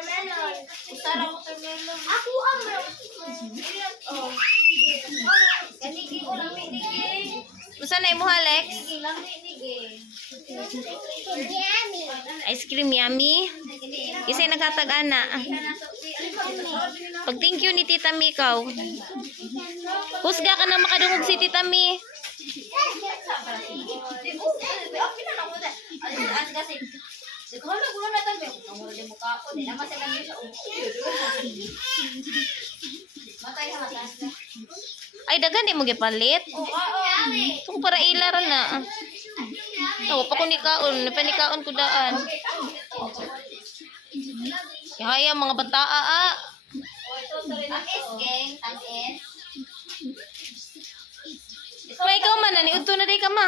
watermelon. Usara watermelon. Ako ang Oh. Kanigi ko lang nigi. Usa na imo Alex? Ice cream yummy. Isa naghatag ana. Pag thank you ni Tita Mikaw. Husga ka na makadungog si Tita Mi. Siguro gulo na tayo. Ang mura din ko. Di. Matay ha, matay. Ay daghan di mo gipalit. Oo, oo. So para ilaran na. Oh, pa ko ni kaon, napanikaon ko daan. Kaya mga bataa ah. Tamis, gang. Tamis. May ikaw man na ni udto na day ka ma.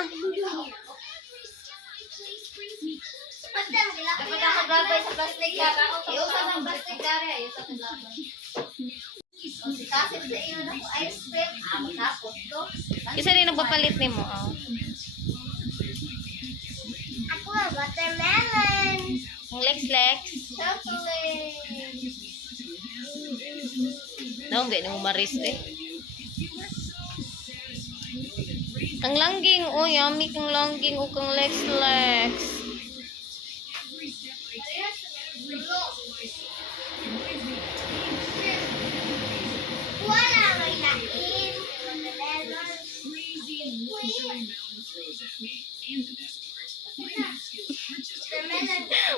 Plastic ka, iusan ng plastic ka rin. Iusan ng labay. O si sa iyo na ice cream. Ah, matapos to. Isa rin nagpapalit nimo. Oh. Ako ang watermelon. Ang Lex Lex. Chocolate. No, hindi mo maris eh. Kang langging, oh yummy kang langging, oh kang Lex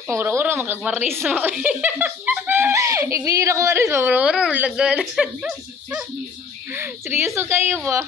Mura-ura, makagmaris mo. Igbigin ako maris, mura-ura, lagod. Seryoso kayo ba?